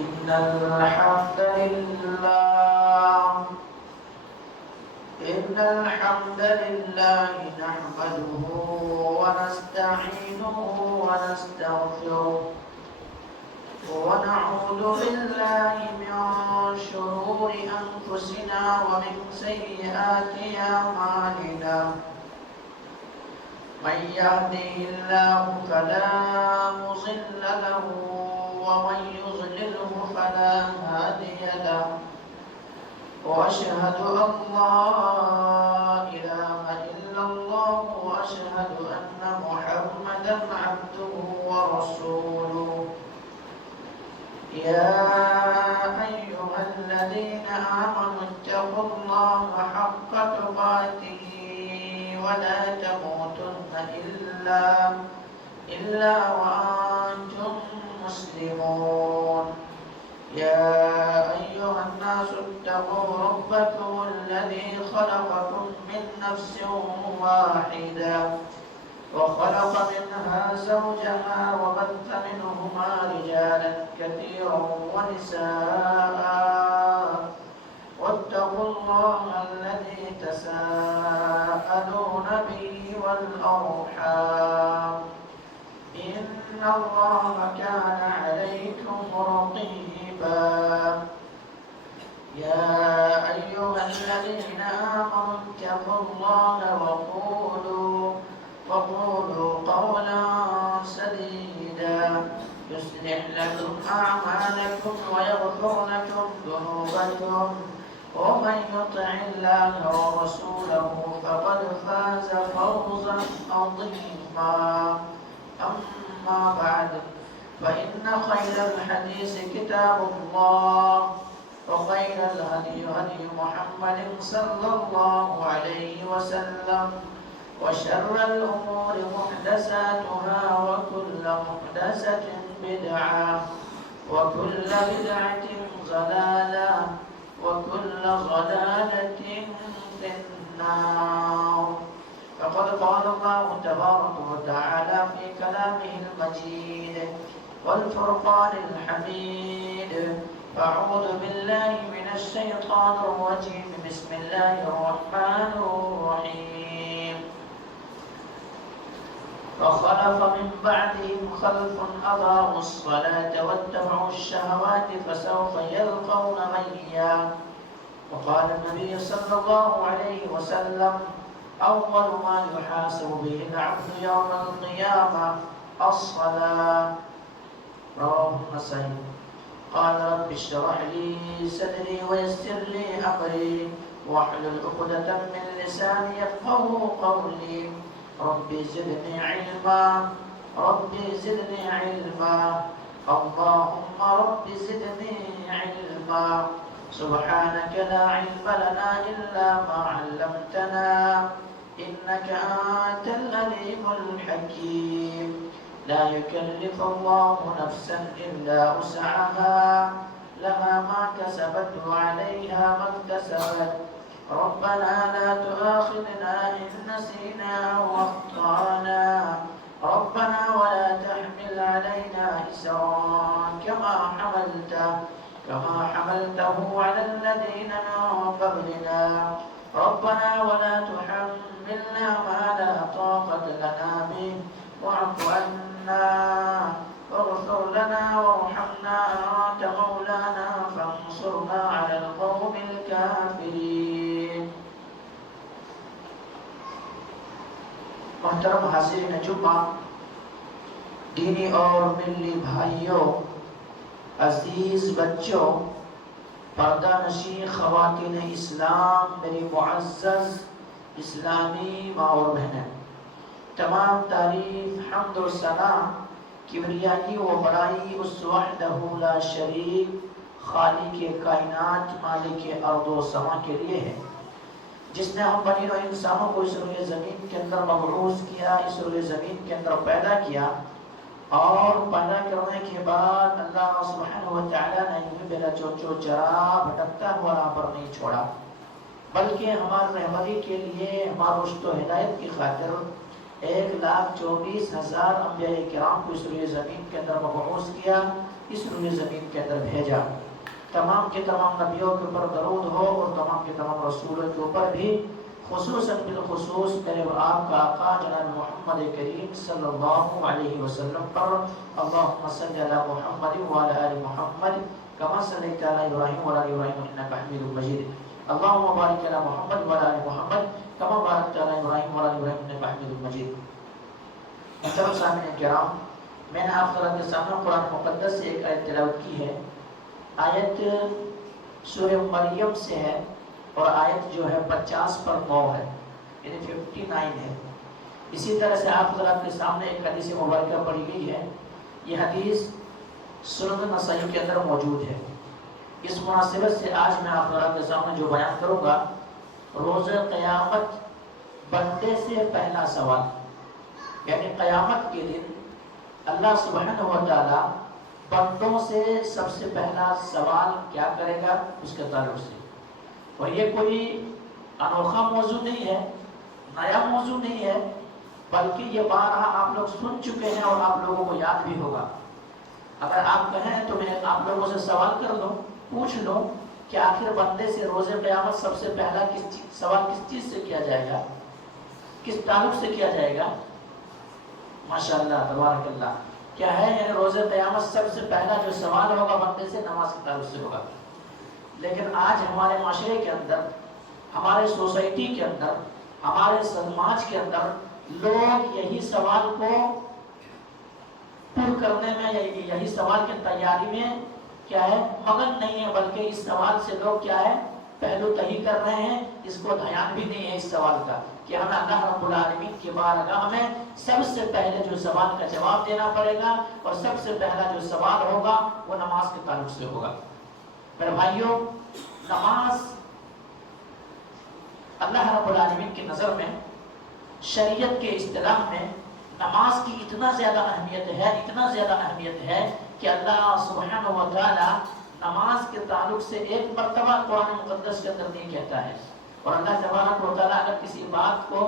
إن الحمد لله نحمده ونستعينه ونستغفره ونعوذ بالله من شرور أنفسنا ومن سيئات أعمالنا من يهده الله فلا مضل له ومن يضلله فلا هادي له وأشهد أن لا إله إلا الله وأشهد أن محمدا عبده ورسوله يا أيها الذين آمنوا اتقوا الله حق تقاته ولا تموتن إلا وأنتم مسلمون يا أيها الناس اتقوا ربكم الذي خلقكم من نفس واحدة وخلق منها زوجها وبث منهما رجالا كثيرا ونساء واتقوا الله الذي تساءلون به والأرحام إن الله كان عليكم رقيبا يا أيها الذين آمنوا اتقوا الله وقولوا قولا سديدا يصلح لكم أعمالكم ويغفر لكم ذنوبكم ومن يطع الله ورسوله فقد فاز فوزا عظيما أما بعد فإن خير الحديث كتاب الله وخير الهدي هدي محمد صلى الله عليه وسلم وشر الأمور محدثاتها وكل محدثة بدعة وكل بدعة ضلالة وكل ضلالة في النار فقد قال الله تبارك وتعالى في كلامه المجيد والفرقان الحميد أعوذ بالله من الشيطان الرجيم بسم الله الرحمن الرحيم فخلف من بعدهم خلف أضاعوا الصلاة واتبعوا الشهوات فسوف يلقون غيا وقال النبي صلى الله عليه وسلم أول ما يحاسب به العبد يوم القيامة الصلاة رواه النسائي قال رب اشرح لي صدري ويسر لي أمري واحلل عقدة من لساني يفقهوا قولي ربي زدني علما اللهم رب زدني علما سبحانك لا علم لنا إلا ما علمتنا إنك أنت العليم الحكيم لا يكلف الله نفسا إلا وسعها لها ما كسبت وعليها ما اكتسبت ربنا لا تؤاخذنا إن نسينا أو أخطأنا ربنا ولا تحمل علينا إسرا كما حملته على الذين من قبلنا ربنا ولا تحملنا ما لا طاقة لنا به واعف عنا واغفر لنا وارحمنا أنت مولانا فانصرنا على القوم الكافرين محترم حاضرین جمعہ دینی اور ملی بھائیوں عزیز بچوں پردہ نشین خواتین اسلام میری معزز اسلامی ماں اور بہنیں تمام تعریف حمد و ثنا کبریائی و بڑائی اس وحدہ لا شریک خالق کائنات مالک ارض و سما کے لیے ہے جس نے ہم بنی نوع انسانوں کو اس روئے زمین کے اندر مبعوث کیا اس روئے زمین کے اندر پیدا کیا اور پیدا کرنے کے بعد اللہ سبحانہ وتعالی نے ہمیں بلا چوچو چرا بھٹکتا ہوا راہ پر نہیں چھوڑا بلکہ ہماری رہبری کے لیے ہمارا رشد و ہدایت کی خاطر 1,24,000 انبیاء کرام کو اس روئے زمین کے اندر مبعوث کیا اس روئے زمین کے اندر بھیجا۔ تمام کے تمام نبیوں کے اوپر درود ہو اور تمام کے تمام رسولوں کے اوپر بھی، خصوصاً بالخصوص میرے اور آپ کا آقا جناب محمد کریم صلی اللہ علیہ وسلم پر۔ اللہم صلی علی محمد وعلی آل محمد کما صلیت علی ابراہیم وعلی آل ابراہیم انک حمید مجید۔ اللہم بارک علی محمد وعلی آل محمد کما بارکت علی ابراہیم وعلی آل ابراہیم انک حمید مجید۔ محترم سامعین کرام، میں نے آپ کے سامنے قرآن مقدس سے ایک آیت تلاوت کی ہے۔ آیت سورہ مریم سے ہے اور آیت جو ہے 50 پر 9 ہے، یعنی 59 ہے۔ اسی طرح سے آپ حضرات کے سامنے ایک حدیث مبارکہ پڑھی گئی ہے۔ یہ حدیث سنن نسائی کے اندر موجود ہے۔ اس مناسبت سے آج میں آپ حضرات کے سامنے جو بیان کروں گا، روز قیامت بندے سے پہلا سوال، یعنی قیامت کے دن اللہ سبحانہ و تعالی بندوں سے سب سے پہلا سوال کیا کرے گا اس کے تعلق سے۔ اور یہ کوئی انوکھا موضوع نہیں ہے، نیا موضوع نہیں ہے، بلکہ یہ بارہا آپ لوگ سن چکے ہیں اور آپ لوگوں کو یاد بھی ہوگا۔ اگر آپ کہیں تو میں آپ لوگوں سے سوال کر لوں، پوچھ لوں کہ آخر بندے سے روز قیامت سب سے پہلا سوال کس چیز سے کیا جائے گا، کس تعلق سے کیا جائے گا؟ ماشاءاللہ تبارک اللہ، کیا ہے؟ یعنی روز قیامت سب سے پہلا جو سوال ہوگا بندے سے نماز کے تعلق سے ہوگا۔ لیکن آج ہمارے معاشرے کے اندر، ہمارے سوسائٹی کے اندر، ہمارے سماج کے اندر لوگ یہی سوال کو پر کرنے میں، یہی سوال کی تیاری میں کیا ہے مگن نہیں ہے، بلکہ اس سوال سے لوگ کیا ہے پہلو تہی کر رہے ہیں۔ اس کو دھیان بھی نہیں ہے اس سوال کا کہ ہمیں اللہ رب العالمین کی بارگاہ میں سب سے پہلے جو سوال کا جواب دینا پڑے گا، اور سب سے پہلا جو سوال ہوگا وہ نماز کے تعلق سے ہوگا۔ میرے بھائیوں، نماز اللہ رب العالمین کی نظر میں، شریعت کے اصطلاح میں نماز کی اتنا زیادہ اہمیت ہے، اتنا زیادہ اہمیت ہے کہ اللہ سبحانہ و تعالی نماز کے تعلق سے ایک مرتبہ قرآن مقدس کے اندر نہیں کہتا ہے۔ اور اللہ تبارک و تعالی اگر کسی بات کو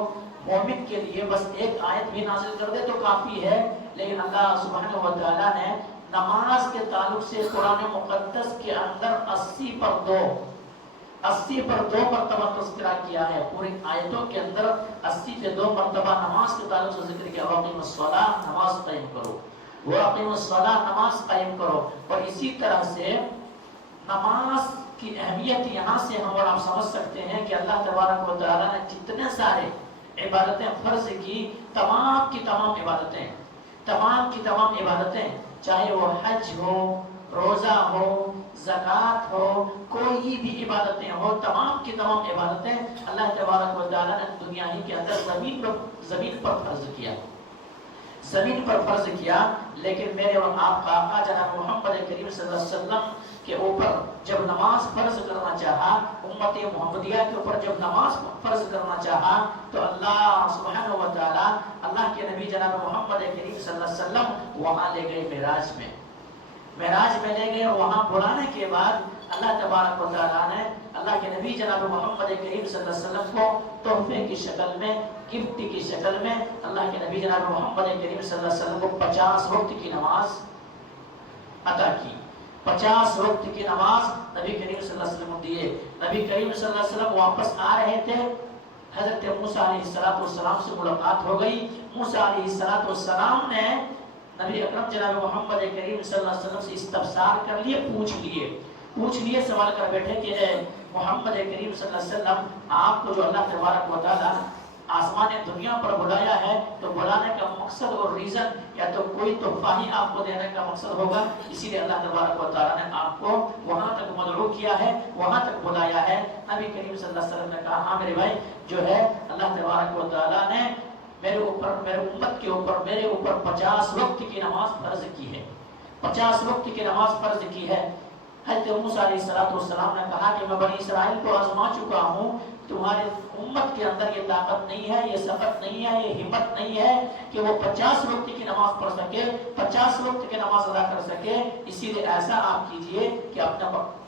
مومن کے لیے بس ایک آیت بھی نازل کر دے تو کافی ہے، لیکن اللہ سبحانہ و تعالی نے نماز کے تعلق سے قرآن مقدس کے اندر 80 پر 2 مرتبہ تذکرہ کیا ہے۔ پوری آیتوں کے اندر 80 پہ 2 مرتبہ نماز کے تعلق سے ذکر کیا۔ وَأَقِیمُوا الصَّلَاةَ، نماز قائم کرو، وَأَقِیمُوا الصَّلَاةَ، نماز قائم کرو۔ اور اسی طرح سے نماز کی اہمیت یہاں سے ہم اور آپ سمجھ سکتے ہیں کہ اللہ تبارک و تعالیٰ نے جتنے سارے عبادتیں فرض کی، تمام کی تمام عبادتیں، چاہے وہ حج ہو، روزہ ہو، زکوٰۃ ہو، کوئی بھی عبادتیں ہو، تمام کی تمام عبادتیں اللہ تبارک و تعالیٰ نے دنیا ہی کے اندر زمین پر فرض کیا۔ لیکن میرے اور آپ کا آقا جناب محمد کریم صلی اللہ علیہ وسلم کے اوپر جب نماز فرض کرنا چاہا، امت محمدیہ کے اوپر جب نماز فرض کرنا چاہا، تو اللہ سبحانہ و تعالیٰ اللہ کے نبی جناب محمد کریم صلی اللہ علیہ وسلم وہاں لے گئے، معراج میں لے گئے، اور وہاں بلانے کے بعد اللہ تبارک و تعالیٰ نے اللہ کے نبی جناب محمد کریم صلی اللہ علیہ وسلم کو تحفے کی شکل میں، گفٹ کی شکل میں، اللہ کے نبی جناب محمد کریم صلی اللہ علیہ وسلم کو 50 وقت کی نماز عطا کی۔ 50 وقت کی نماز نبی کریم صلی اللہ علیہ وسلم دیے۔ نبی کریم صلی اللہ علیہ وسلم واپس آ رہے تھے، حضرت موسیٰ علیہ السلام سے ملاقات ہو گئی۔ موسیٰ علیہ السلام نے نبی اکرم جناب محمد کریم صلی اللہ علیہ وسلم سے استفسار کر لیے، پوچھ لیے، سوال کر بیٹھے کہ اے محمد کریم صلی اللہ علیہ وسلم، آپ کو جو اللہ تبارک و تعالیٰ آسمان دنیا پر بلایا ہے، تو بلانے کا مقصد اور ریزن یا تو کوئی تحفہ ہی آپ کو دینے کا مقصد ہوگا، اسی لیے اللہ تبارک و تعالیٰ نے آپ کو وہاں تک مدعو کیا ہے، وہاں تک بلایا ہے۔ نبی کریم صلی اللہ علیہ وسلم نے کہا، ہاں میرے بھائی، جو ہے اللہ تبارک و تعالیٰ نے میرے امت کے اوپر، میرے اوپر 50 وقت کی نماز فرض کی ہے، 50 وقت کی نماز فرض کی ہے۔ حضرت موسیٰ علیہ السلام نے کہا کہ میں بنی اسرائیل کو آزما چکا ہوں، تمہارے امت کے اندر یہ طاقت نہیں ہے، یہ سبق نہیں ہے، یہ ہمت نہیں ہے کہ وہ 50 وقت کی نماز پڑھ سکے، 50 وقت کی نماز ادا کر سکے۔ اسی لیے ایسا آپ کیجئے کہ اپنا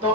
2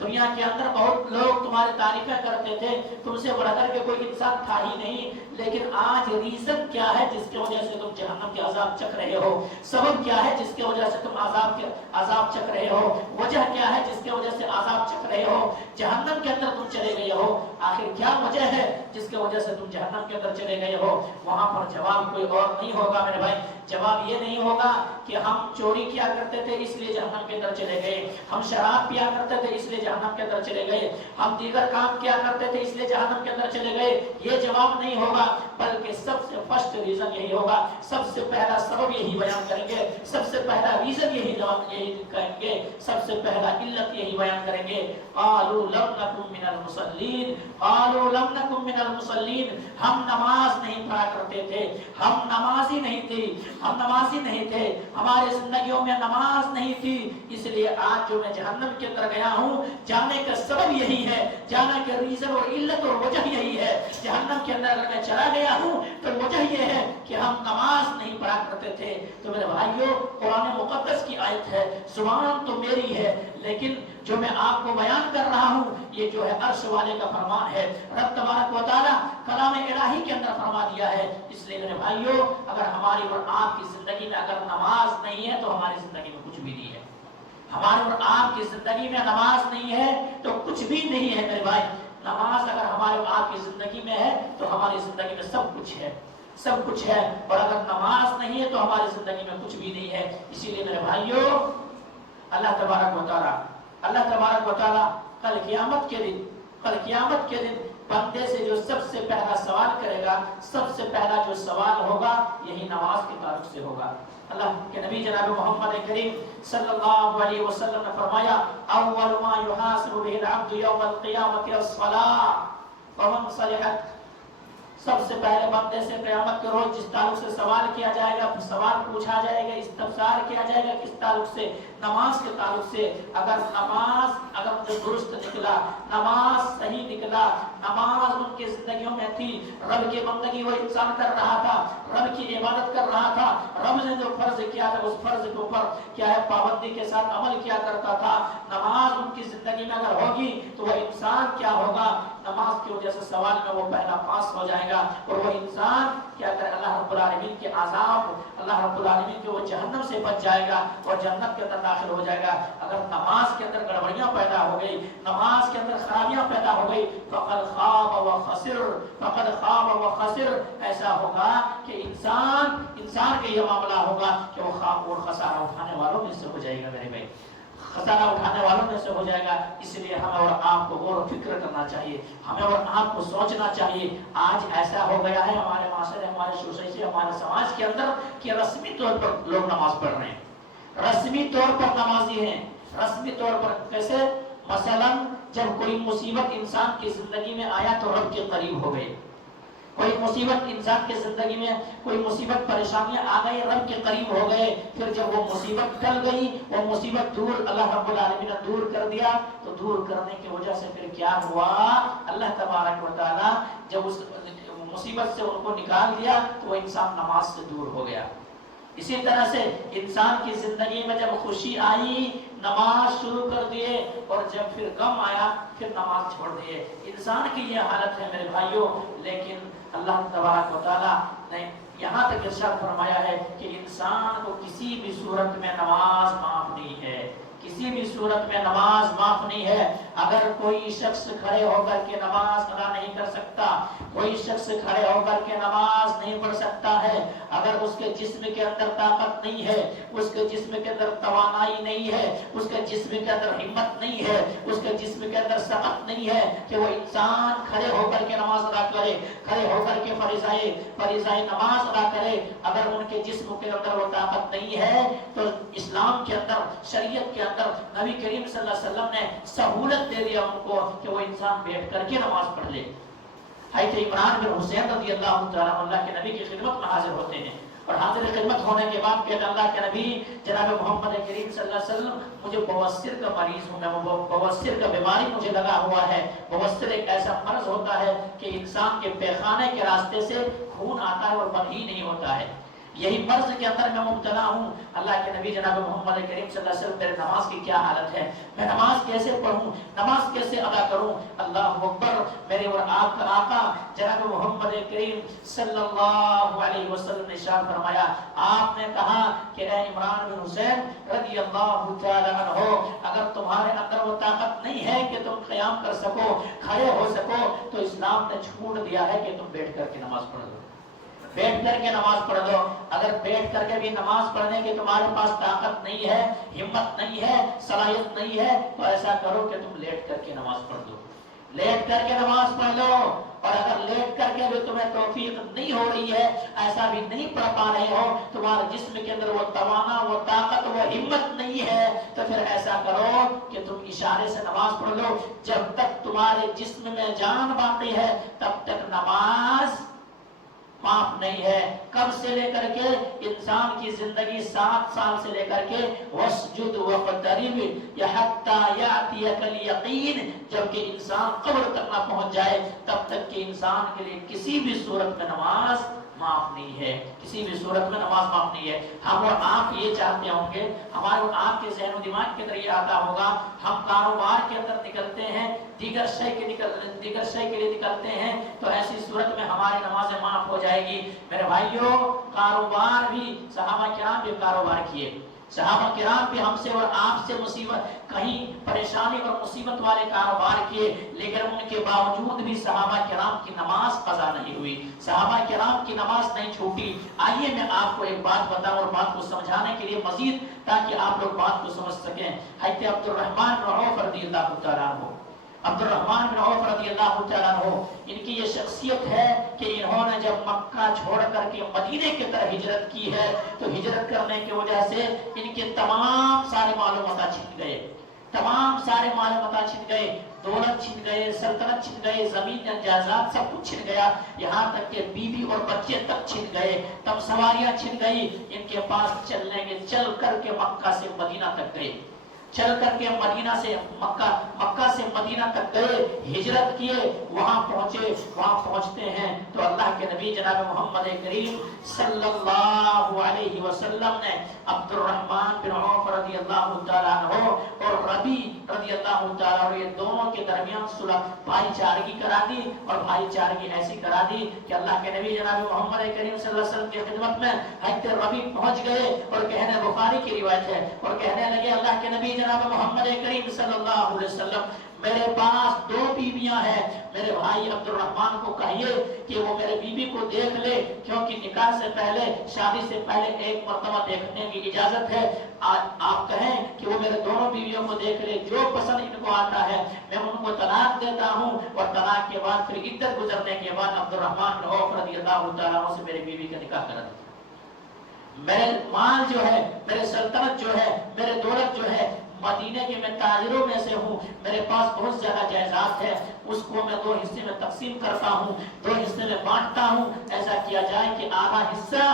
دنیا کے اندر بہت لوگ تمہاری تعریفیں کرتے تھے، تم سے بڑھ کر کے کوئی انسان تھا ہی نہیں، لیکن آج ریزن کیا ہے جس کی وجہ سے تم جہنم کے عذاب چکھ رہے ہو؟ سبب کیا ہے جس کی وجہ سے تم عذاب چکھ رہے ہو؟ وجہ کیا ہے جس کی وجہ سے عذاب چکھ رہے ہو؟ جہنم کے اندر تم چلے گئے ہو، آخر کیا وجہ ہے جس کی وجہ سے تم جہنم کے اندر چلے گئے ہو؟ وہاں پر جواب کوئی اور نہیں ہوگا میرے بھائی، جواب یہ نہیں ہوگا کہ ہم چوری کیا کرتے تھے اس لیے جہنم کے اندر چلے گئے، ہم شراب پیا کرتے تھے اس لیے جہنم کے اندر چلے گئے، ہم دیگر کام کیا کرتے تھے اس لیے جہنم کے اندر چلے گئے، یہ جواب نہیں ہوگا، بلکہ سب سے فرسٹ ریزن یہی ہوگا، سب سے پہلا سبب یہی بیان کریں گے، سب سے پہلا ریزن یہی کہیں گے، سب سے پہلا علت یہی بیان کریں گے، قالوا لم نکن من المصلین، قالوا لم نکن من المصلین، ہم نماز نہیں پڑھا کرتے تھے، ہم نمازی نہیں تھے، ہم نمازی نہیں تھے، ہمارے زندگیوں میں نماز نہیں تھی، اس لیے آج جو میں جہنم کے اندر گیا ہوں، جانے کا سبب یہی ہے، جانے کا ریزن اور علت اور وجہ یہی ہے، جہنم کے اندر اگر میں چلا گیا ہوں تو وجہ یہ ہے کہ ہم نماز نہیں پڑھا کرتے تھے۔ تو میرے بھائیوں، قرآن مقدس کی آیت ہے، زبان تو میری ہے، لیکن جو میں آپ کو بیان کر رہا ہوں یہ جو ہے عرش والے کا فرمان ہے، رب تبارک و تعالی کلام الہی کے اندر فرما دیا ہے۔ اس لیے میرے بھائیوں، اگر ہماری اور آپ کی زندگی میں اگر نماز نہیں ہے تو ہماری زندگی میں کچھ بھی نہیں ہے، ہماری اور آپ کی زندگی میں نماز نہیں ہے تو کچھ بھی نہیں ہے میرے بھائی۔ نماز اگر ہمارے اور آپ کی زندگی میں ہے تو ہماری زندگی میں سب کچھ ہے، سب کچھ ہے، اور اگر نماز نہیں ہے تو ہماری زندگی میں کچھ بھی نہیں ہے۔ اسی لیے میرے بھائیوں، اللہ تبارک و تعالی کل قیامت کے دن بندے سے جو سب سے پہلا سوال کرے گا، سب سے پہلا جو سوال ہوگا یہی نماز کے تعلق سے ہوگا۔ اللہ کے نبی جناب محمد کریم صلی اللہ علیہ وسلم نے فرمایا، اول ما يحاسب به العبد يوم القيامة الصلاة فمن صلحت، سب سے پہلے بندے سے قیامت کے روز جس تعلق سے سوال کیا جائے گا، سوال پوچھا جائے گا، استفسار کیا جائے گا، کس تعلق سے؟ نماز کے تعلق سے۔ اگر نماز درست نکلا، نماز صحیح نکلا، نماز ان کی زندگیوں میں تھی، رب کی بندگی وہ انسان کر رہا تھا، رب کی عبادت کر رہا تھا، رب نے جو فرض کیا تھا اس فرض کے اوپر کیا ہے پابندی کے ساتھ عمل کیا کرتا تھا، نماز ان کی زندگی میں اگر ہوگی تو وہ انسان کیا ہوگا؟ نماز کی وجہ سے سوال میں وہ پہلا پاس ہو جائے گا، اور وہ انسان کیا کرے؟ اللہ رب العالمین کے عذاب، اللہ رب العالمین کے وہ جہنم سے بچ جائے گا اور جنت کے اندر داخل ہو جائے گا۔ اگر نماز کے اندر گڑبڑیاں پیدا ہو گئی، نماز کے اندر خرابیاں پیدا ہو گئی، فقد خواب و خسر، ایسا ہوگا کہ انسان کا یہ معاملہ ہوگا کہ وہ خواب اور خسارہ اٹھانے والوں میں سے ہو جائے گا میرے بھائی، خسارہ اٹھانے والوں میں سے ہو جائے گا۔ اس لیے ہمیں اور آپ کو غور و فکر کرنا چاہیے، ہمیں اور آپ کو سوچنا چاہیے۔ آج ایسا ہو گیا ہے ہمارے معاشرے، ہمارے سوسائٹی، ہمارے سماج کے اندر کہ رسمی طور پر لوگ نماز پڑھ رہے ہیں، رسمی طور پر نمازی ہیں، رسمی طور پر کیسے؟ مثلا جب کوئی مصیبت انسان کی زندگی میں آیا تو رب کے قریب ہو گئے، کوئی مصیبت انسان کے زندگی میں، کوئی مصیبت پریشانیاں آ گئی، رب کے قریب ہو گئے، پھر جب وہ مصیبت ٹل گئی، وہ مصیبت دور اللہ رب العالمین نے دور کر دیا، تو دور کرنے کی وجہ سے پھر کیا ہوا؟ اللہ تبارک و تعالی جب اس مصیبت سے ان کو نکال دیا تو وہ انسان نماز سے دور ہو گیا۔ اسی طرح سے انسان کی زندگی میں جب خوشی آئی نماز شروع کر دیے، اور جب پھر غم آیا پھر نماز چھوڑ دیے۔ انسان کی یہ حالت ہے میرے بھائیوں، لیکن اللہ تبارک و تعالی نے یہاں تک ارشاد فرمایا ہے کہ انسان کو کسی بھی صورت میں نماز معاف نہیں ہے، کسی بھی صورت میں نماز معاف نہیں ہے۔ اگر کوئی شخص کھڑے ہو کر کے نماز ادا نہیں کر سکتا، کوئی شخص کھڑے ہو کر کے نماز نہیں پڑھ سکتا ہے، اگر اس کے جسم کے اندر طاقت نہیں ہے، اس کے جسم کے اندر توانائی نہیں ہے، اس کے جسم کے اندر ہمت نہیں ہے، اس کے جسم کے اندر سخت نہیں ہے کہ وہ انسان کھڑے ہو کر کے نماز ادا کرے، کھڑے ہو کر کے فریضۂ نماز ادا کرے، اگر ان کے جسم کے اندر وہ طاقت نہیں ہے تو اسلام کے اندر، شریعت کے اندر نبی کریم صلی اللہ علیہ وسلم نے سہولت دے دیا ان کو کہ وہ انسان بیٹھ کر کے نماز پڑھ لے۔ حضرت عمران بن حسین رضی اللہ تعالیٰ اللہ کے نبی کی خدمت میں حاضر ہوتے ہیں، اور حاضر خدمت ہونے کے بعد کہ اللہ کے نبی جناب محمد کریم صلی اللہ علیہ وسلم مجھے بواسیر کا مریض ہوں، میں بواسیر کا بیماری مجھے لگا ہوا ہے۔ بواسیر ایک ایسا مرض ہوتا ہے کہ انسان کے پیخانے کے راستے سے خون آتا ہے اور بند ہی نہیں ہوتا ہے، یہی مرض کے اندر میں مبتلا ہوں. اللہ کے نبی جناب محمد کریم صلی اللہ علیہ وسلم میرے نماز کی کیا حالت ہے, میں نماز کیسے پڑھوں, نماز کیسے ادا کروں. اللہ اکبر. میرے اور آپ کا آقا جناب محمد کریم صلی اللہ علیہ وسلم نے ارشاد فرمایا, آپ نے کہا کہ اے عمران بن حسین رضی اللہ تعالی عنہ, اگر تمہارے اندر وہ طاقت نہیں ہے کہ تم قیام کر سکو, کھڑے ہو سکو, تو اسلام نے چھوڑ دیا ہے کہ تم بیٹھ کر کے نماز پڑھ لو. بیٹھ کر کے نماز پڑھ لو. اگر بیٹھ کر کے بھی نماز پڑھنے کی تمہارے پاس طاقت نہیں ہے, ہمت نہیں ہے, صلاحیت نہیں ہے, تو ایسا کرو کہ تم لیٹ کر کے نماز پڑھ لو. لیٹ کر کے نماز پڑھ لو. اور اگر لیٹ کر کے بھی تمہیں توفیق نہیں ہو رہی ہے, ایسا بھی نہیں پڑھ پا رہے ہو, تمہارے جسم کے اندر وہ توانا, وہ طاقت, وہ ہمت نہیں ہے, تو پھر ایسا کرو کہ تم اشارے سے نماز پڑھ لو. جب تک تمہارے جسم میں جان باقی ہے تب تک نماز معاف نہیں ہے. کب سے لے کر کے انسان کی زندگی 7 سال سے لے کر کے وسجد وقترب یا حتی یاتیک الیقین, جب کہ انسان قبر تک نہ پہنچ جائے تب تک کہ انسان کے لیے کسی بھی صورت میں نماز معاف نہیں ہے. کسی بھی صورت میں نماز معاف نہیں ہے. ہم اور آپ یہ چاہتے ہوں گے, ہمارے اور آپ کے ذہن و دماغ کے اندر یہ آتا ہوگا, ہم کاروبار کے اندر نکلتے ہیں, دیگر شے کے لیے نکلتے ہیں, تو ایسی صورت میں ہماری نمازیں معاف ہو جائے گی. میرے بھائیوں, کاروبار بھی صحابہ کرام بھی کاروبار کیے. صحابہ کرام بھی ہم سے اور آپ سے مصیبت, کہیں پریشانی اور مصیبت والے کاروبار کیے, لیکن ان کے باوجود بھی صحابہ کرام کی نماز قضا نہیں ہوئی, صحابہ کرام کی نماز نہیں چھوٹی. آئیے میں آپ کو ایک بات بتاؤں اور بات کو سمجھانے کے لیے مزید, تاکہ آپ لوگ بات کو سمجھ سکیں. حضرت عبد الرحمن بن عوف رضی اللہ تعالیٰ عنہ, عبد الرحمن بن عوف رضی اللہ تعالیٰ عنہ, ان کی یہ شخصیت ہے کہ انہوں نے جب مکہ چھوڑ کر کے مدینے کی طرف ہجرت کی ہے, تو ہجرت کرنے کی وجہ سے ان کے تمام سارے مال و متاع چھن گئے, تمام سارے مال و متاع چھن گئے, دولت چھن گئے, سلطنت چھن گئے, زمین جائیداد سب کچھ چھن گیا, یہاں تک کہ بیوی اور بچے تک چھن گئے, تب سواریاں چھن گئی. ان کے پاس چلنے کے, چل کر کے مکہ سے مدینہ تک گئے, چل کر کے مدینہ سے مکہ سے مدینہ تک گئے, ہجرت کیے, وہاں پہنچے. وہاں پہنچتے ہیں تو اللہ کے نبی جناب محمد کریم صلی اللہ علیہ وسلم نے عبد الرحمن بن عوف رضی اللہ تعالیٰ عنہ اور ربی رضی اللہ تعالیٰ عنہ, یہ دونوں کے درمیان صلح, بھائی چارگی کرا دی. اور بھائی چارگی ایسی کرا دی کہ اللہ کے نبی جناب محمد کریم صلی اللہ علیہ وسلم کی خدمت میں حضرت ربی پہنچ گئے, اور کہنے, بخاری کی روایت ہے, اور کہنے لگے, اللہ کے نبی جناب محمد کریم صلی اللہ علیہ وسلم, میرے پاس 2 بیویاں ہیں, میرے بھائی عبد الرحمن کو کہیے کہ وہ میرے بیوی کو دیکھ لے, کیونکہ نکاح سے پہلے, شادی سے پہلے ایک مرتبہ دیکھنے کی اجازت ہے. آپ کہیں کہ وہ میرے دونوں بیویوں کو دیکھ لے, جو پسند ان کو آتا ہے میں ان کو طلاق دیتا ہوں, اور طلاق کے بعد پھر عدت گزرنے کے بعد عبد الرحمن بن عوف رضی اللہ تعالیٰ عنہ سے میری بیوی کا نکاح کرا دیتا. میرے مال جو ہے, میرے سلطنت جو ہے, میرے دولت جو ہے, مدینے کے میں تاجروں میں سے ہوں, میرے پاس بہت زیادہ جائیداد ہے, اس کو میں 2 حصے میں تقسیم کرتا ہوں, 2 حصے میں بانٹتا ہوں. ایسا کیا جائے کہ آدھا حصہ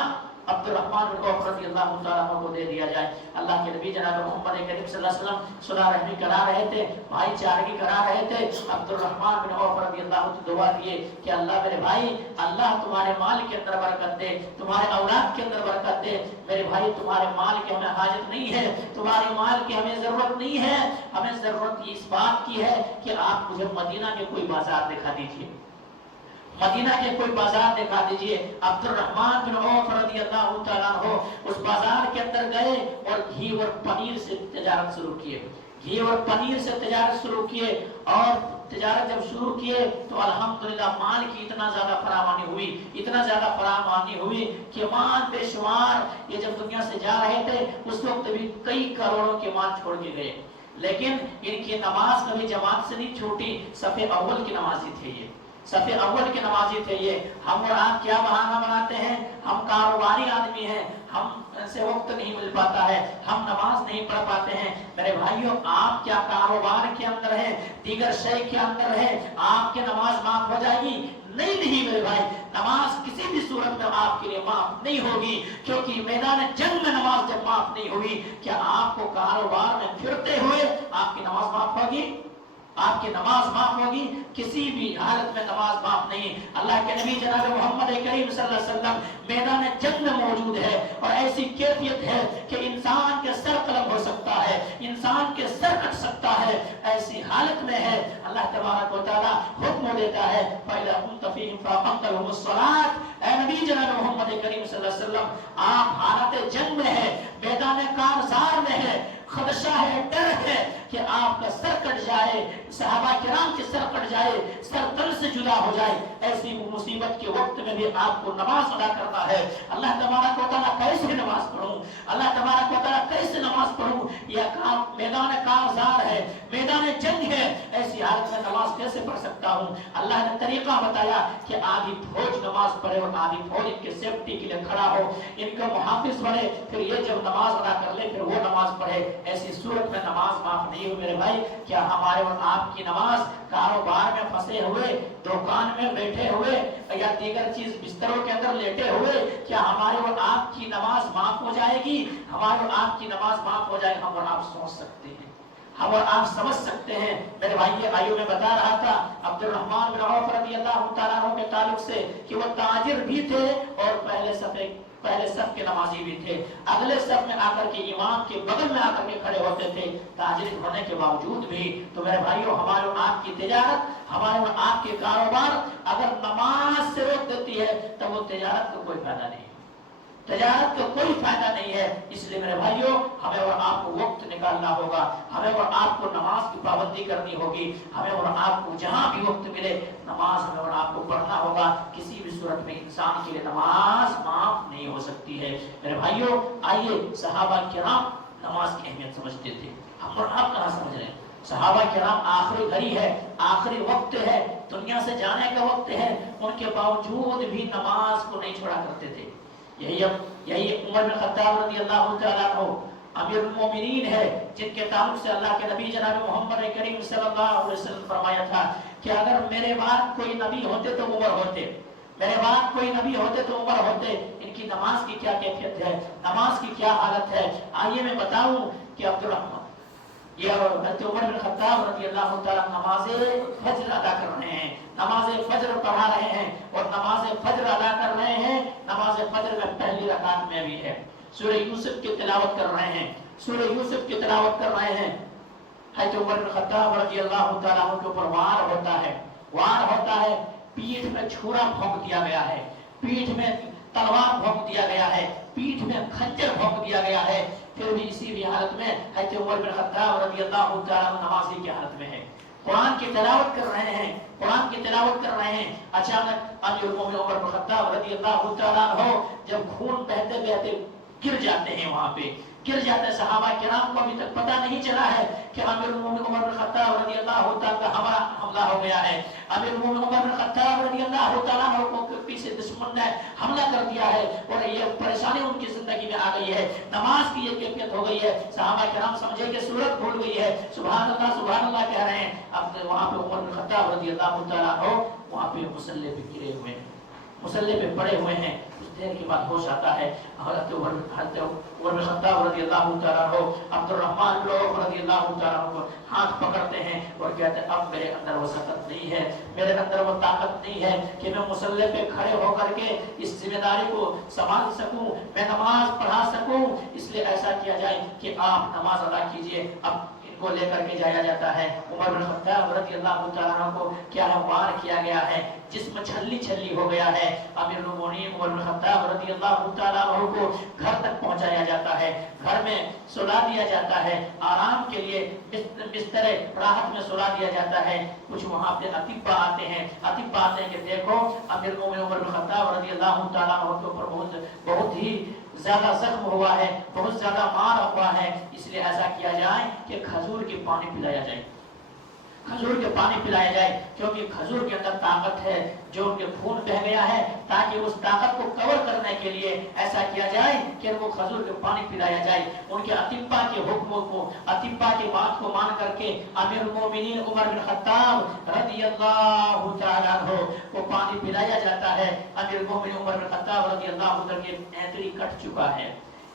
عبد الرحمن بن عوف رضی اللہ تعالیٰ عنہ کو دے دیا جائے. اللہ کے نبی جناب محمد کریم صلی اللہ علیہ وسلم صلح رحمی کرا رہے تھے, بھائی چارگی کرا رہے تھے. عبد الرحمن بن عوف رضی اللہ عنہ دعا دیے کہ اللہ میرے بھائی, اللہ تمہارے مال کے اندر برکت دے, تمہارے اولاد کے اندر برکت دے. میرے بھائی, تمہارے مال کی ہمیں حاجت نہیں ہے, تمہارے مال کی ہمیں ضرورت نہیں ہے, ہمیں ضرورت اس بات کی ہے کہ آپ مجھے مدینہ کے کوئی بازار دکھا دیجیے, مدینہ کے کوئی بازار دکھا دیجئے. عبد الرحمن بن عوف رضی اللہ تعالیٰ عنہ اس بازار کے اندر گئے اور گھی اور پنیر سے تجارت شروع کیے, گھی اور پنیر سے تجارت شروع کیے. اور تجارت جب شروع کیے تو الحمدللہ مال کی اتنا زیادہ فراوانی ہوئی, اتنا زیادہ فراوانی ہوئی کہ مال بے شمار. یہ جب دنیا سے جا رہے تھے اس وقت بھی کئی کروڑوں کے مال چھوڑ کے گئے, لیکن ان کی نماز کبھی جماعت سے نہیں چھوٹی. صف اول کی نمازی تھے یہ, صف اول کے نمازی تھے یہ. ہم اور آپ کیا بہانہ بناتے ہیں, ہم کاروباری آدمی ہیں, ہم سے وقت نہیں مل پاتا ہے, ہم نماز نہیں پڑھ پاتے ہیں. میرے بھائیوں, آپ کیا کاروبار کے اندر ہے, دیگر شے کے اندر ہے, آپ کے نماز معاف ہو جائے گی؟ نہیں میرے بھائی, نماز کسی بھی صورت میں آپ کے لیے معاف نہیں ہوگی, کیونکہ میدان جنگ میں نماز جب معاف نہیں ہوئی, کیا آپ کو کاروبار میں پھرتے ہوئے آپ کی نماز معاف ہوگی؟ آپ کی نماز معاف ہوگی، کسی بھی حالت میں نماز معاف نہیں۔ اللہ کے نبی جناب محمد کریم صلی اللہ علیہ وسلم میدان جنگ میں موجود ہے اور ایسی کیفیت ہے کہ انسان کے سر قلم ہو سکتا ہے، انسان کے سر کٹ سکتا ہے، ایسی حالت میں ہے۔ اللہ تبارک و تعالی حکم دیتا ہے فَإِذَا كُنْتَ فِيهِمْ فَأَقَمْتَ لَهُمُ الصَّلَاةَ، اے نبی جناب محمد کریم صلی اللہ علیہ وسلم آپ حالت جنگ میں ہے، میدان کارزار میں ہے، خدشہ ہے، ڈر ہے کہ آپ کا سر کٹ جائے، صحابہ کرام کے سر کٹ جائے، سر تن سے جدا ہو جائے، ایسی مصیبت کے وقت میں بھی آپ کو نماز ادا کرنا ہے۔ اللہ تبارک و تعالیٰ کیسے نماز پڑھوں، اللہ تبارک و تعالیٰ کیسے نماز پڑھوں، یہ کام میدان کارزار ہے، میدان جنگ ہے، ایسی حالت میں نماز کیسے پڑھ سکتا ہوں؟ اللہ نے طریقہ بتایا کہ آدھی فوج نماز پڑھے اور آدھی فوج ان کے سیفٹی کے لیے کھڑا ہو، ان کا محافظ بنے، پھر یہ جب نماز ادا کر لے پھر وہ نماز پڑھے۔ ایسی صورت میں نماز معاف نہیں ہو میرے بھائی۔ کیا ہمارے اور آپ کی نماز کاروبار میں پھنسے ہوئے، دکان میں بیٹھے ہوئے یا دیگر چیز بستروں کے اندر لیٹے ہوئے، کیا ہمارے اور آپ کی نماز معاف ہو جائے گی؟ ہمارے اور آپ کی نماز معاف ہو جائے، ہم اور آپ سوچ سکتے ہیں، ہم اور آپ سمجھ سکتے ہیں۔ میرے بھائی آئیو میں بتا رہا تھا عبد الرحمن بن عوف رضی اللہ تعالیٰ عنہ کے تعلق سے کہ وہ تاجر بھی تھے اور پہلے صف کے نمازی بھی تھے، اگلے صف میں آ کر کے امام کے بغل میں آ کر کے کھڑے ہوتے تھے، تاجر ہونے کے باوجود بھی۔ تو میرے بھائیوں ہمارے اور آپ کی تجارت، ہمارے اور آپ کے کاروبار اگر نماز سے روک دیتی ہے تو وہ تجارت کو کوئی فائدہ نہیں، تجارت کا کوئی فائدہ نہیں ہے۔ اس لیے میرے بھائیوں ہمیں اور آپ کو وقت نکالنا ہوگا، ہمیں اور آپ کو نماز کی پابندی کرنی ہوگی، ہمیں اور آپ کو جہاں بھی وقت ملے نماز ہمیں اور آپ کو پڑھنا ہوگا۔ کسی بھی صورت میں انسان کے لیے نماز معاف نہیں ہو سکتی ہے۔ میرے بھائیوں آئیے، صحابہ کرام نماز کی اہمیت سمجھتے تھے، ہم اور آپ کہاں سمجھ رہے ہیں؟ صحابہ کرام آخری گھڑی ہے، آخری وقت ہے، دنیا سے جانے کا وقت ہے، ان کے باوجود بھی نماز کو نہیں چھوڑا کرتے تھے۔ یہی عمر بن خطاب رضی اللہ تعالیٰ عنہ امیر المومنین ہے، جن کے تعلق سے اللہ کے نبی جناب محمد کریم صلی اللہ علیہ وسلم فرمایا تھا کہ اگر میرے بعد کوئی نبی ہوتے تو عمر ہوتے، میرے بعد کوئی نبی ہوتے تو عمر ہوتے۔ ان کی نماز کی کیا کیفیت ہے، نماز کی کیا حالت ہے؟ آئیے میں بتاؤں کہ عبد الرحمن یہ حضرت عمر بن خطاب رضی اللہ تعالیٰ نماز فجر ادا کر رہے ہیں، نماز فجر پڑھا رہے ہیں اور نماز فجر ادا کر رہے ہیں، نماز فجر میں پہلی رکعت میں بھی ہے، سورہ یوسف کی تلاوت کر رہے ہیں، سورہ یوسف کی تلاوت کر رہے ہیں۔ حضرت عمر بن خطاب رضی اللہ تعالیٰ عنہ کے اوپر وار ہوتا ہے، پیٹھ میں چھرا بھونک دیا گیا ہے، پیٹھ میں تلوار بھونک دیا گیا ہے، پیٹھ میں خنجر بھونک دیا گیا ہے، پھر بھی اسی بھی حالت میں حضرت عمر بن خطاب رضی اللہ تعالیٰ عنہ نمازی کی حالت میں ہے، قرآن کی تلاوت کر رہے ہیں، قرآن کی تلاوت کر رہے ہیں۔ اچانک امیر المومنین عمر بن خطاب رضی اللہ تعالیٰ عنہ جب خون بہتے بہتے گر جاتے ہیں، وہاں پہ گر جاتے ہیں، صحابہ کرام کو ابھی تک پتہ نہیں چلا ہے کہ امیر المومنین عمر بن خطاب رضی اللہ تعالیٰ کا حملہ ہو گیا ہے، امیر المومنین عمر بن خطاب رضی اللہ تعالیٰ عنہ کو پیچھے دشمن نے حملہ کر دیا ہے اور یہ پریشانی ان کی زندگی میں آ گئی ہے، نماز کی یہ کیفیت ہو گئی ہے، صحابہ کرام سمجھے کہ صورت بھول گئی ہے، سبحان اللہ کہہ رہے ہیں۔ اب وہاں پہ عمر بن خطاب رضی اللہ تعالیٰ عنہ وہاں پہ مصلی پہ گرے ہوئے ہیں، مصلی پہ پڑے ہوئے ہیں، کچھ دیر کے بعد ہوش آتا ہے، حضرت عمر بن خطاب رضی اللہ تعالیٰ عنہ عبد الرحمن بن عوف رضی اللہ تعالیٰ عنہ کو ہاتھ پکڑتے ہیں اور کہتے ہیں اب میرے اندر وہ طاقت نہیں ہے، میرے اندر وہ طاقت نہیں ہے کہ میں مصلی پہ کھڑے ہو کر کے اس ذمہ داری کو سنبھال سکوں، میں نماز پڑھا سکوں، اس لیے ایسا کیا جائے کہ آپ نماز ادا کیجئے۔ اب کو لے کر کے جایا جاتا ہے، عمر بن خطاب رضی اللہ تعالیٰ عنہ کو کیا ہے وار کیا گیا ہے، جسم چھلی ہو گیا ہے، امیر المومنین عمر بن خطاب رضی اللہ تعالیٰ عنہ کو گھر تک پہنچایا جاتا ہے، گھر میں سلا دیا جاتا ہے، آرام کے لیے بستر راحت میں سلا دیا جاتا ہے۔ کچھ وہاں پہ اطباء آتے ہیں کہ دیکھو امیر المومنین عمر بن خطاب رضی اللہ تعالیٰ عنہ کے اوپر بہت ہی زیادہ زخم ہوا ہے، بہت زیادہ مار ہوا ہے، اس لیے ایسا کیا جائے کہ کھجور کے پانی پلایا جائے، کھجور کے پانی پلایا جائے، کیونکہ کھجور کے اندر طاقت ہے جو ان کے خون بہ گیا ہے، تاکہ اس طاقت کو کور کرنے کے لیے ایسا کیا جائے کہ ان کو کھجور کے پانی پلایا جائے۔ ان کے اطباء کے حکموں کو، اطباء کی بات کو مان کر کے امیر المومنین عمر بن خطاب رضی اللہ تعالیٰ عنہ کو پانی پلایا جاتا ہے۔ امیر المومنین عمر بن خطاب رضی اللہ عنہ کے اینتڑی کٹ چکا ہے،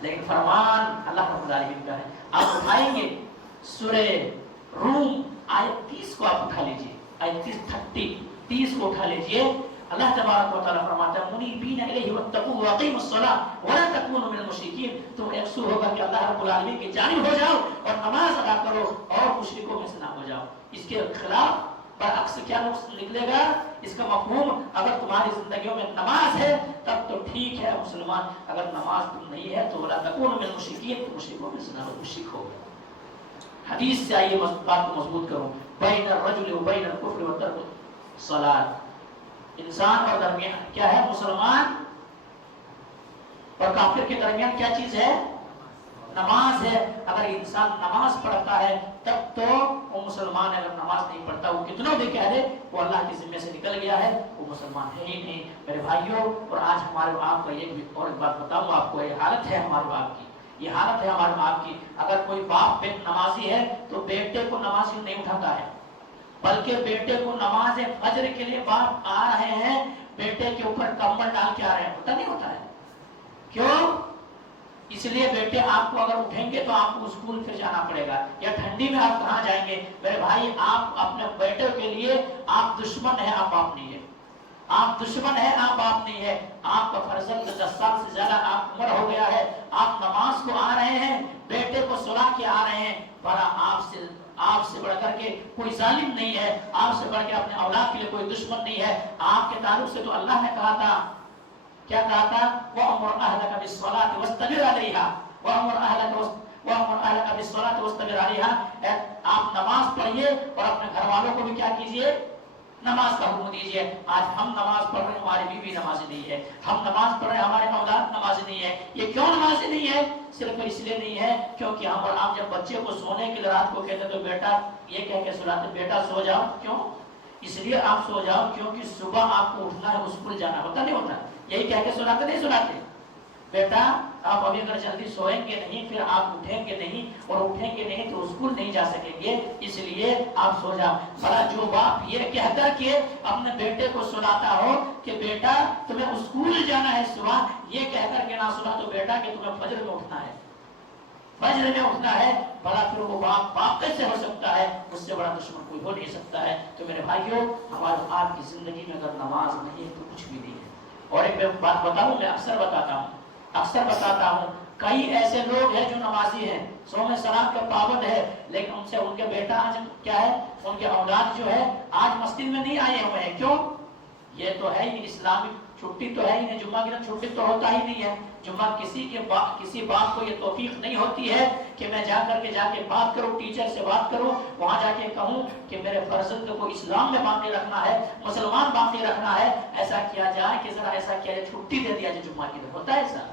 لیکن فرمان اللہ رب العالمین کا ہے. آپ اٹھائیں گے سورہ روم آیت 30 کو آپ اٹھا لیجئے, آیت 30 کو اٹھا لیجئے. اللہ تبارک و تعالیٰ فرماتا ہے منیبین الیہ واتقوا واقیموا الصلاۃ ولا تکونوا من المشرکین. تم یکسو ہوگا کہ اللہ رب العالمین کی جانب ہو جاؤ اور نماز ادا کرو اور مشرکوں میں سے نہ ہو جاؤ. اس کے خلاف برعکس کیا نکلے گا؟ اس کا مفہوم اگر تمہاری زندگیوں میں نماز ہے تب تو ٹھیک ہے مسلمان, اگر نماز تم نہیں ہے تو ولا تکونوا من المشرکین, تو مشرکوں میں سے نہ ہو, مشرک ہو. حدیث سے آئیے بات کو مضبوط کروں. بین الرجل و بین الکفر و ترک الصلاۃ, انسان اور درمیان کیا ہے؟ مسلمان اور کافر کے درمیان کیا چیز ہے؟ نماز ہے. اگر انسان نماز پڑھتا ہے تب تو وہ مسلمان ہے, اگر نماز نہیں پڑھتا وہ کتنوں بھی کہہ دے وہ اللہ کے ذمے سے نکل گیا ہے, وہ مسلمان ہے ہی نہیں. میرے بھائیوں, اور آج ہمارے آپ کو ایک اور بات بتاؤں آپ کو, یہ حالت ہے ہمارے باپ کی, یہ حالت ہے ہمارے باپ کی. اگر کوئی باپ نمازی ہے تو بیٹے کو نمازی نہیں اٹھاتا ہے, بلکہ بیٹے کو نماز فجر کے لیے باپ آ رہے ہیں, بیٹے کے اوپر کمبل ڈال کے آ رہے ہیں. ہوتا نہیں ہوتا ہے؟ کیوں؟ اس لیے بیٹے آپ کو اگر اٹھیں گے تو آپ کو اسکول پھر جانا پڑے گا, یا ٹھنڈی میں آپ کہاں جائیں گے؟ میرے بھائی, آپ اپنے بیٹے کے لیے آپ دشمن ہیں, آپ باپ نہیں ہے. آپ دشمن ہیں, آپ باپ نہیں ہے. آپ کا فرزند 10 سال سے زیادہ آپ عمر ہو گیا ہے, آپ نماز کو آ رہے ہیں, بیٹے کو سلا کے آ رہے ہیں. بڑا آپ سے بڑھ کر کے کوئی ظالم نہیں ہے, آپ سے بڑھ کے اپنے اولاد کے لیے کوئی دشمن نہیں ہے. آپ کے تعلق سے تو اللہ نے کہا تھا, کیا کہا تھا؟ وَأَمُرْ أَهْلَكَ بِالصَّلَاةِ وَاسْتَبِرْ عَلَيْهَا وَأَمُرْ أَهْلَكَ بِالصَّلَاةِ وَاسْتَبِرْ عَلَيْهَا. آپ نماز پڑھیے اور اپنے گھر والوں کو بھی کیا کیجئے؟ نماز کا حکم دیجئے. آج ہم نماز پڑھ رہے ہیں, ہماری بیوی نمازی نہیں ہے. ہم نماز پڑھ رہے ہیں, ہمارے اولاد نمازی نہیں ہے. یہ کیوں نمازی نہیں ہے؟ صرف اس لیے نہیں ہے کیونکہ ہم اور آپ جب بچے کو سونے کے لیے رات کو کہتے تو بیٹا یہ کہہ کے سلاتے, بیٹا سو جاؤ. کیوں؟ اس لیے آپ سو جاؤ کیونکہ صبح آپ کو اٹھنا ہے, اسکول جانا. ہوتا نہیں ہوتا؟ یہی کہہ کے سلاتے نہیں سلاتے؟ بیٹا آپ ابھی اگر جلدی سوئیں گے نہیں, پھر آپ اٹھیں گے نہیں, اور اٹھیں گے نہیں تو اسکول نہیں جا سکیں گے, اس لیے آپ سو جاؤ. بڑا جو باپ یہ کہہ کر کے اپنے بیٹے کو سلاتا ہو کہ بیٹا تمہیں اسکول جانا ہے صبح, یہ کہہ کر کے نہ سنا تو بیٹا کہ تمہیں فجر میں اٹھنا ہے, فجر میں اٹھنا ہے, بڑا پھر وہ باپ کیسے ہو سکتا ہے؟ اس سے بڑا دشمن کوئی ہو نہیں سکتا ہے. تو میرے بھائیوں, ہمارے آپ کی زندگی میں اگر نماز نہیں ہے تو کچھ بھی نہیں ہے. اور ایک بات بتاؤں, میں اکثر بتاتا ہوں, کئی ایسے لوگ ہیں جو نمازی ہیں, صوم صلات کا پابند ہے, لیکن ان سے ان کے بیٹا آج کیا ہے, ان کے اولاد جو ہے آج مسجد میں نہیں آئے ہوئے ہیں. کیوں؟ یہ تو ہے ہی اسلامی چھٹی تو ہے ہی نہیں, جمعہ کی چھٹی تو ہوتا ہی نہیں ہے. جمعہ کسی باپ کو یہ توفیق نہیں ہوتی ہے کہ میں جا کے بات کروں, ٹیچر سے بات کروں, وہاں جا کے کہوں کہ میرے فرزند کو اسلام میں باقی رکھنا ہے, مسلمان باقی رکھنا ہے. ایسا کیا جائے کہ ذرا ایسا کیا جائے, چھٹی دے دیا جائے جمعہ کی. ہوتا ہے ایسا؟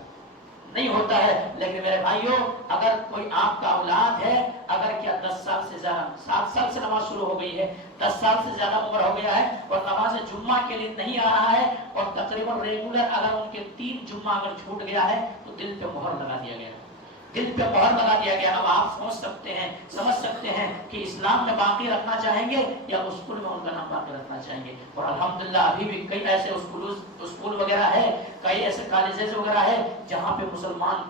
نہیں ہوتا ہے. لیکن میرے بھائیوں, اگر کوئی آپ کا اولاد ہے, اگر کیا 10 سال سے زیادہ, 7 سال سے نماز شروع ہو گئی ہے, 10 سال سے زیادہ عمر ہو گیا ہے اور نماز جمعہ کے لیے نہیں آ رہا ہے, اور تقریباً ریگولر اگر ان کے 3 جمعہ اگر چھوٹ گیا ہے تو دل پہ مہر لگا دیا گیا, دل پہ مہر لگا دیا گیا. اب آپ سمجھ سکتے ہیں کہ اسلام میں باقی رکھنا چاہیں گے یا اسکول میں ان کا نام باقی رکھنا چاہیں گے. اور الحمدللہ ابھی بھی کئی ایسے اسکول وغیرہ ہے, کئی ایسے کالجز وغیرہ ہے جہاں پہ مسلمان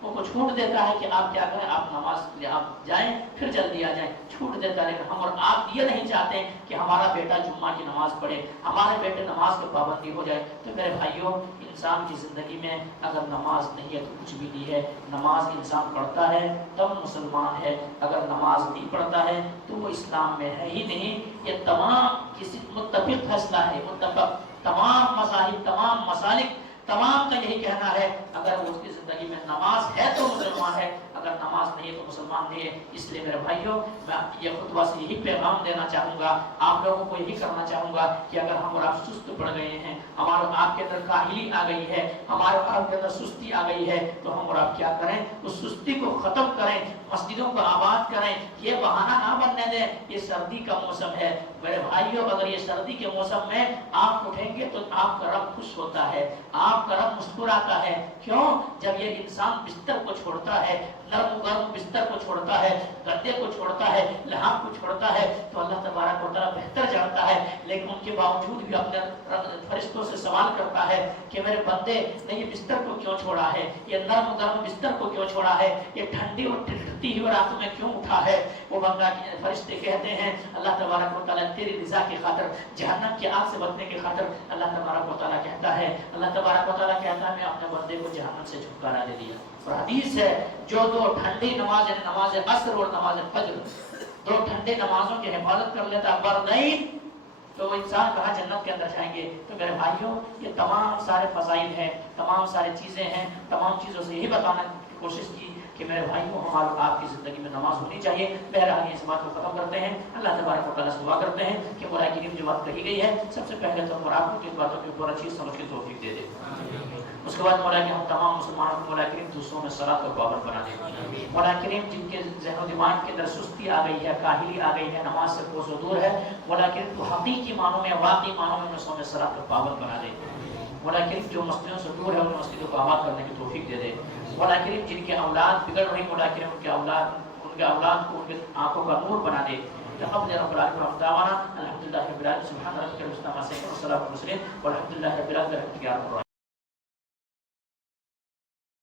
کو چھوٹ دیتا ہے کہ آپ کیا کریں, آپ نماز کے لیے آپ جائیں پھر جلدی آ جائیں, چھوٹ دیتا ہے. لیکن ہم اور آپ یہ نہیں چاہتے کہ ہمارا بیٹا جمعہ کی نماز پڑھے, ہمارے بیٹے نماز کی پابندی ہو جائے. تو میرے بھائیوں, انسان کی زندگی میں اگر نماز نہیں ہے تو کچھ بھی نہیں ہے. نماز انسان پڑھتا ہے تب مسلمان ہے, اگر نماز نہیں پڑھتا ہے تو وہ اسلام میں ہے ہی نہیں. یہ تمام کسی متفق فیصلہ ہے, متفق تمام مذاہب, تمام مسالک, تمام کا یہی کہنا ہے, اگر اس کی زندگی میں نماز ہے تو مسلمان ہے, اگر نماز نہیں ہے تو مسلمان نہیں ہے. اس لیے میرے بھائیوں, میں یہ خطبہ سے یہی پیغام دینا چاہوں گا, آپ لوگوں کو یہی کرنا چاہوں گا کہ اگر ہم اور آپ سست پڑ گئے ہیں, ہمارے آپ کے اندر کاہلی آ گئی ہے, ہمارے آپ کے اندر سستی آ گئی ہے, تو ہم اور آپ کیا کریں, اس سستی کو ختم کریں, مسجدوں کو آباد کریں. یہ بہانہ نہ بننے دیں, یہ سردی کا موسم ہے, میرے بھائیوں اگر یہ سردی کے موسم میں آپ اٹھیں گے تو آپ کا رب خوش ہوتا ہے، آپ کا رب مسکراتا ہے. کیوں؟ جب یہ انسان بستر کو چھوڑتا ہے، نرم گرم بستر کو چھوڑتا ہے، گدے کو چھوڑتا ہے، لحاف کو چھوڑتا ہے، تو اللہ تبارک و تعالیٰ بہتر جانتا ہے. لیکن ان کے باوجود بھی اپنے فرشتوں سے سوال کرتا ہے کہ میرے بندے نے یہ بستر کو کیوں چھوڑا ہے، یہ نرم گرم بستر کو کیوں چھوڑا ہے، یہ ٹھنڈی اور ٹھٹھتی ہوئی راتوں میں کیوں اٹھا ہے؟ وہ بندہ فرشتے کہتے ہیں اللہ تبارک و تعالیٰ تیری رضا کی خاطر، جہنم کی آگ سے بچنے کی خاطر. اللہ تبارک و تعالیٰ کہتا ہے، اللہ تبارک و تعالیٰ کہتا ہے میں اپنے بندے کو جہنم سے چھٹکارا دے دیا. اور حدیث ہے جو دو ٹھنڈی نماز، نماز عصر اور نماز فجر، دو ٹھنڈے نمازوں کی حفاظت کر لیتا بردین، تو وہ انسان کہاں جنت کے اندر جائیں گے. تو میرے بھائیوں یہ تمام سارے فضائل ہیں، تمام ساری چیزیں ہیں. تمام چیزوں سے یہی بتانے کی کوشش کی کہ میرے بھائیوں ہمارے آپ کی زندگی میں نماز ہونی چاہیے. بہرحال اس بات کو ختم کرتے ہیں، اللہ تبارک و تعالیٰ سے دعا کرتے ہیں کہ قرآن کریم جو بات کہی گئی ہے سب سے پہلے تو آپ کو کن باتوں کے اوپر اچھی سمجھ کے توفیق دے دے. اس کے بعد مولا کہ ہم تمام مسلمانوں کو مولا کریم دوسروں میں صلاۃ و پابند بنا دے. مولا کریم جن کے ذہن و دماغ کے اندر سستی آ گئی ہے، کاہلی آ گئی ہے، نماز سے کوس و دور ہے، مولا کریم تو حقیقی معنوں میں، واقعی معنوں میں مسلمانوں میں صلاۃ و پابند بنا دے. مولا کریم جو مسجدوں سے دور ہے ان مسجدوں کو آباد کرنے کی توفیق دے دے. مولا کریم جن کے اولاد بگڑ رہی، مولا کریم ان کے اولاد کو ان کے آنکھوں کا نور بنا دے. تقبل رب العالمین ورحمتہ الحمد للہ رب العالمین سبحان ربک رب العزت عما یصفون والسلام علی المرسلین والحمد للہ رب العالمین.